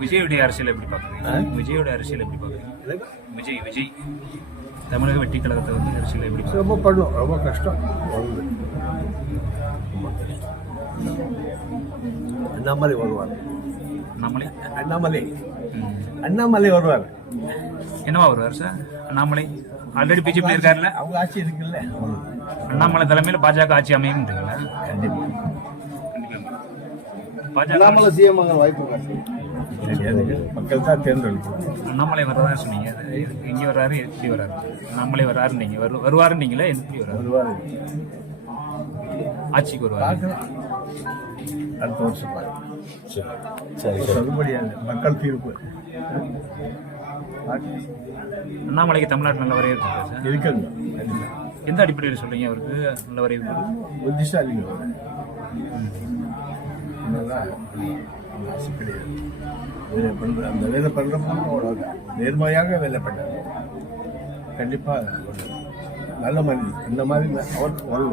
விஜயோடைய அரசியல் எப்படி பார்க்குறீங்க? விஜயோட அரசியல் எப்படி பார்க்குறீங்க? விஜய் தமிழக வெற்றி கழகத்தை வந்து அரசியல் எப்படி பார்க்குறீங்க? ரொம்ப பண்ணும், ரொம்ப கஷ்டம். ரொம்ப கஷ்டம். அண்ணாமலை வருவார். அண்ணாமலை வருவார். என்னவா வருவார் சார்? அண்ணாமலை ஆல்ரெடி பிஜேபி இருக்காருல்ல, அவங்க ஆட்சி இருக்குல்ல. அண்ணாமலை தலைமையில் பாஜக ஆட்சி அமையும். கண்டிப்பா அண்ணாமலை சிஎம் வாய்ப்பு மக்கள் தான் தேர்ந்தெடுக்கும். அண்ணாமலை வர்றதா சொன்னீங்க, எங்க வர்றாரு, எப்படி வர்றாரு? அண்ணாமலை வர்றாரு நீங்க வருவாருன்னு நீங்களே, எப்படி வர்றாரு? ஆட்சிக்கு வருவாரு அடுத்த வருஷம் சொல்ல முடியாது, மக்கள் தீர்ப்பு. அண்ணாமலைக்கு தமிழ்நாட்டு நல்ல வரவேற்பு சார் இருக்குங்க. எந்த அடிப்படையில் சொல்றீங்க அவருக்கு நல்ல வரவேற்பு? புத்திசாலிங்க ஆசை கிடையாது. அந்த வேலை பண்றப்போ நேர்மையாக வேலை பண்ணாங்க. கண்டிப்பா நல்ல மனிதன். இந்த மாதிரி அவர்